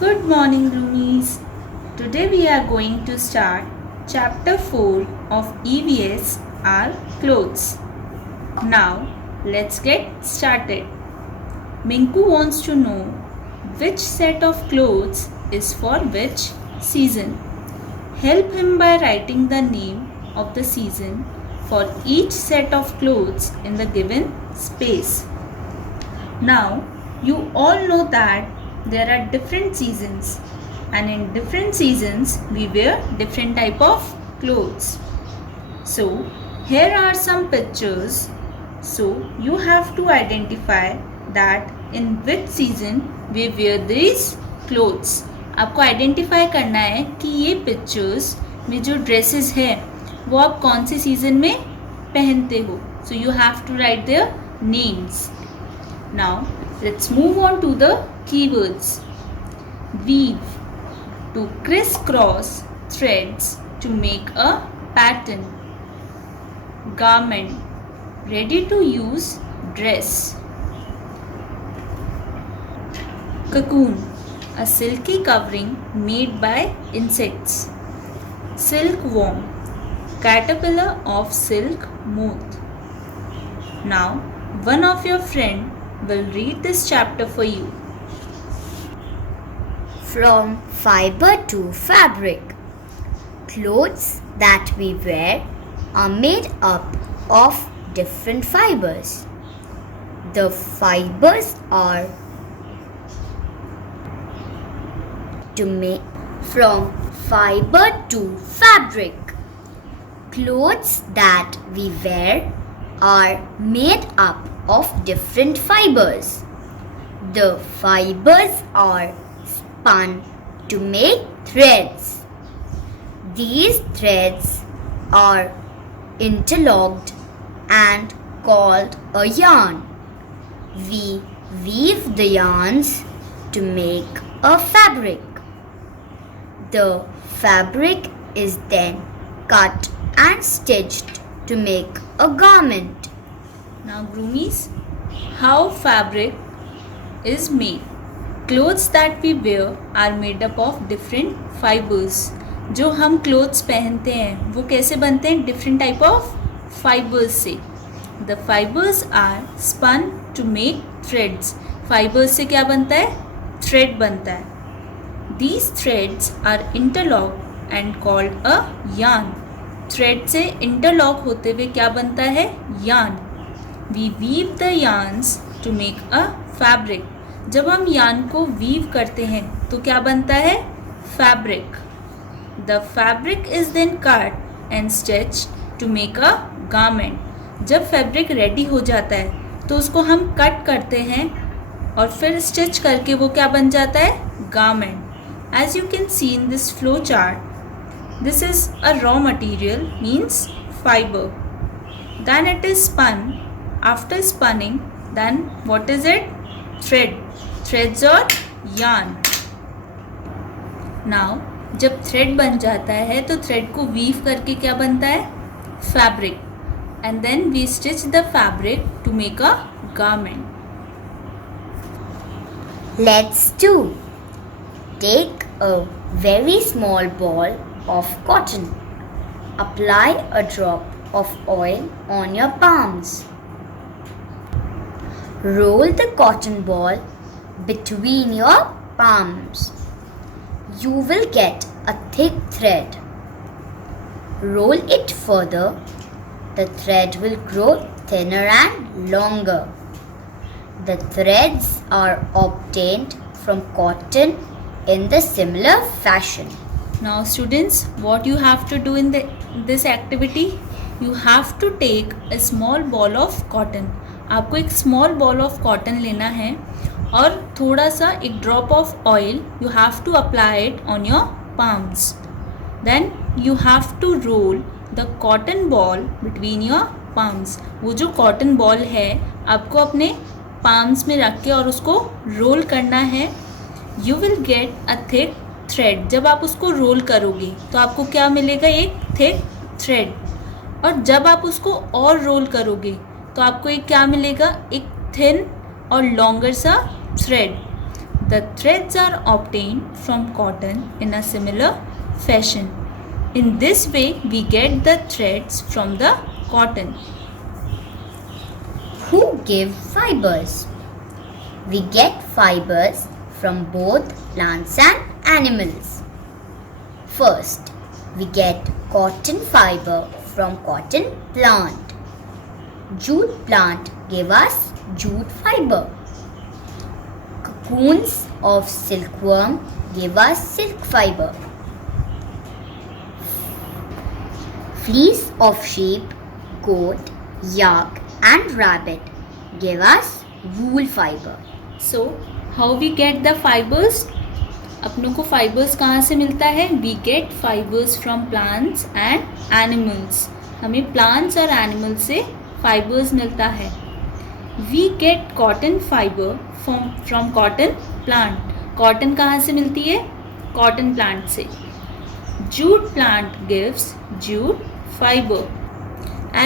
Good morning, roomies. Today we are going to start chapter 4 of EVS, our clothes. Now let's get started. Minku wants to know which set of clothes is for which season. Help him by writing the name of the season for each set of clothes in the given space. Now you all know that there are different seasons, and in different seasons we wear different type of clothes. So here are some pictures. So you have to identify that in which season we wear these clothes. आपको identify करना है कि ये pictures में जो dresses है वो आप कौन से सीजन में पहनते हो. So you have to write their names. Now let's move on to the keywords. Weave, to crisscross threads to make a pattern. Garment, ready to use dress. Cocoon, a silky covering made by insects. Silkworm, caterpillar of silk moth. Now one of your friend will read this chapter for you. From fiber to fabric. Clothes that we wear are made up of different fibers. The fibers are to make from fiber to fabric. Clothes that we wear are made up of different fibers. The fibers are spun to make threads. These threads are interlocked and called a yarn. We weave the yarns to make a fabric. The fabric is then cut and stitched to make a garment. Now groomies, how fabric is made. Clothes that we wear are made up of different fibers. जो हम clothes पहनते हैं वो कैसे बनते हैं? Different type of fibres से. The fibres are spun to make threads. Fibres से क्या बनता है? थ्रेड बनता है. These threads are interlock and called a yarn. Thread से इंटरलॉक होते हुए क्या बनता है? Yarn. We weave the yarns to make a fabric. जब हम यार्न को वीव करते हैं तो क्या बनता है? Fabric. The fabric is then cut and stitch to make a garment. जब फैब्रिक रेडी हो जाता है तो उसको हम कट करते हैं और फिर स्टिच करके वो क्या बन जाता है? Garment. As you can see in this flow chart, this is a raw material, means fiber. Then it is spun. After spinning, then what is it? Thread. Threads or yarn. Now जब thread बन जाता है तो thread को weave करके क्या बनता है? Fabric. And then we stitch the fabric to make a garment. Let's do. Take a very small ball of cotton. Apply a drop of oil on your palms. Roll the cotton ball between your palms. You will get a thick thread. Roll it further. The thread will grow thinner and longer. The threads are obtained from cotton in the similar fashion. Now students, what you have to do in this activity? You have to take a small ball of cotton. आपको एक small ball of cotton लेना है और थोड़ा सा एक drop of oil you have to apply it on your palms. Then you have to roll the cotton ball between your palms. वो जो cotton ball है आपको अपने palms में रख के और उसको roll करना है. You will get a thick thread. जब आप उसको रोल करोगे तो आपको क्या मिलेगा? एक थिक थ्रेड. और जब आप उसको और रोल करोगे तो आपको एक क्या मिलेगा? एक थिन और लॉन्गर सा thread. The threads are obtained from cotton in a similar fashion. In this way, we get the threads from the cotton. Who give fibers? We get fibers from both plants and animals. First, we get cotton fiber from cotton plant. Jute plant give us jute fiber. Cocoons of silkworm give us silk fiber. Fleece of sheep, goat, yak and rabbit give us wool fiber. So, how we get the fibers? अपनों को fibres कहाँ से मिलता है? We get fibres from plants and animals. हमें plants और animals से fibres मिलता है. We get cotton fibre from cotton plant. Cotton कहाँ से मिलती है? कॉटन प्लांट से. Jute plant gives jute fibre.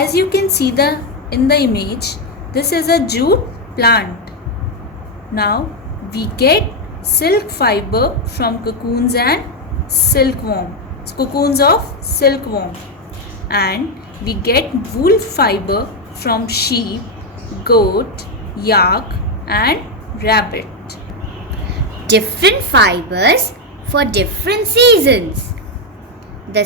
As you can see in the image, this is a jute plant. Now we get silk fiber from cocoons and silkworm, cocoons of silkworm, and we get wool fiber from sheep, goat, yak and rabbit. Different fibers for different seasons. The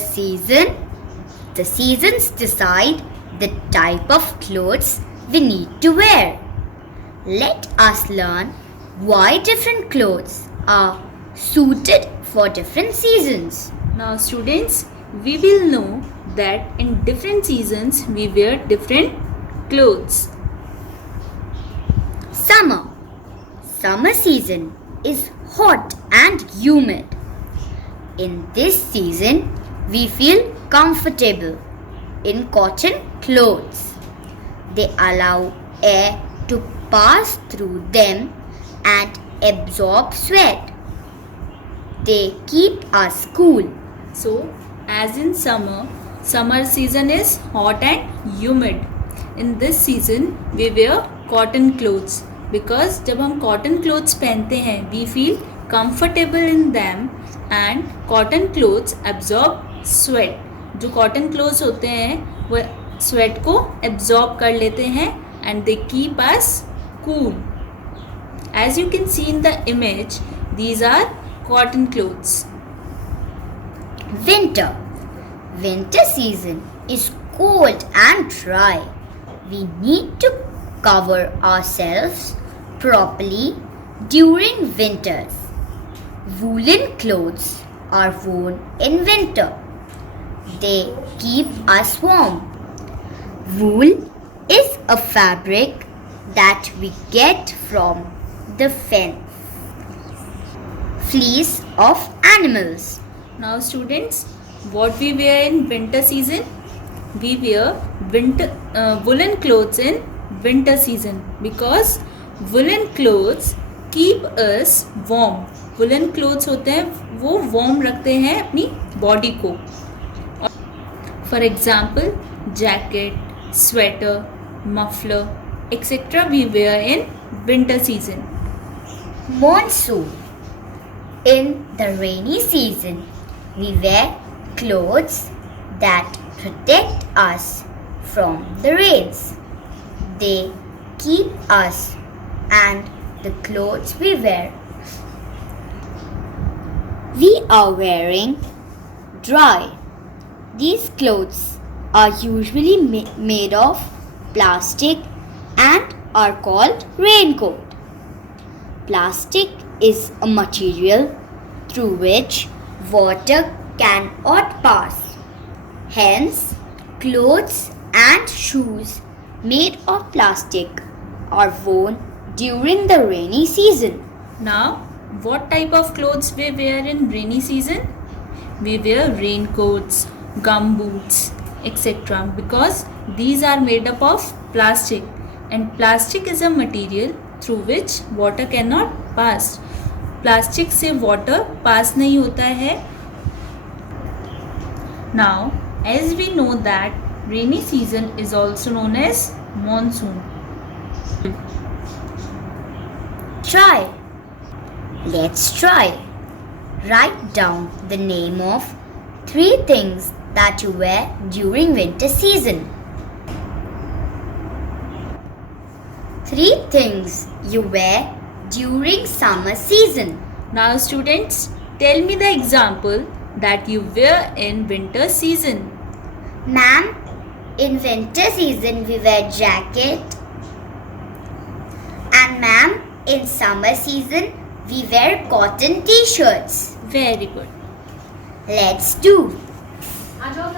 seasons decide the type of clothes we need to wear. Let us learn why different clothes are suited for different seasons. Now students, we will know that in different seasons we wear different clothes. Summer season is hot and humid. In this season we feel comfortable in cotton clothes. They allow air to pass through them and absorb sweat. They keep us cool. So, as in summer season is hot and humid. In this season, we wear cotton clothes because जब हम cotton clothes पहनते हैं, we feel comfortable in them and cotton clothes absorb sweat. जो cotton clothes होते हैं वो sweat को absorb कर लेते हैं and they keep us cool. As you can see in the image, these are cotton clothes. Winter season is cold and dry. We need to cover ourselves properly during winters. Woolen clothes are worn in winter. They keep us warm. Wool is a fabric that we get from the fleece of animals. Now students, what we wear in winter season? We wear woolen clothes in winter season because woolen clothes keep us warm. Woolen clothes होते हैं वो warm रखते हैं अपनी body को. For example, jacket, sweater, muffler, etc. we wear in winter season. Monsoon. In the rainy season, we wear clothes that protect us from the rains. They keep us and the clothes we wear. We are wearing dry. These clothes are usually made of plastic and are called raincoat. Plastic is a material through which water cannot pass. Hence, clothes and shoes made of plastic are worn during the rainy season. Now, what type of clothes we wear in rainy season? We wear raincoats, gumboots, etc. because these are made up of plastic, and plastic is a material through which water cannot pass. Plastic से water pass नहीं होता है. Now, as we know that rainy season is also known as monsoon. Try. Let's try. Write down the name of 3 things that you wear during winter season. 3 things you wear during summer season. Now students, tell me the example that you wear in winter season. Ma'am, in winter season we wear jacket. And ma'am, in summer season we wear cotton t-shirts. Very good. Let's do. आ जाओ